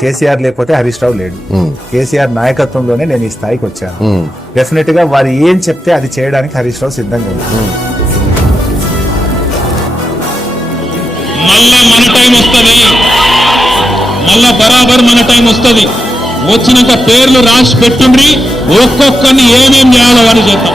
కేసీఆర్ లేకపోతే హరీష్ రావు లేడు. కేసీఆర్ నాయకత్వంలోనే నేను ఈ స్థాయికి వచ్చాను. డెఫినెట్ గా వారు ఏం చెప్తే అది చేయడానికి హరీష్ రావు సిద్ధంగా ఉన్నారు. మళ్ళా మన టైం వస్తుంది, మళ్ళా బరాబర్ మన టైం వస్తుంది. వచ్చినాక పేర్లు రాసి పెట్టుండ్రి, ఒక్కొక్కరిని ఏమేం చేయాలో అని చేద్దాం.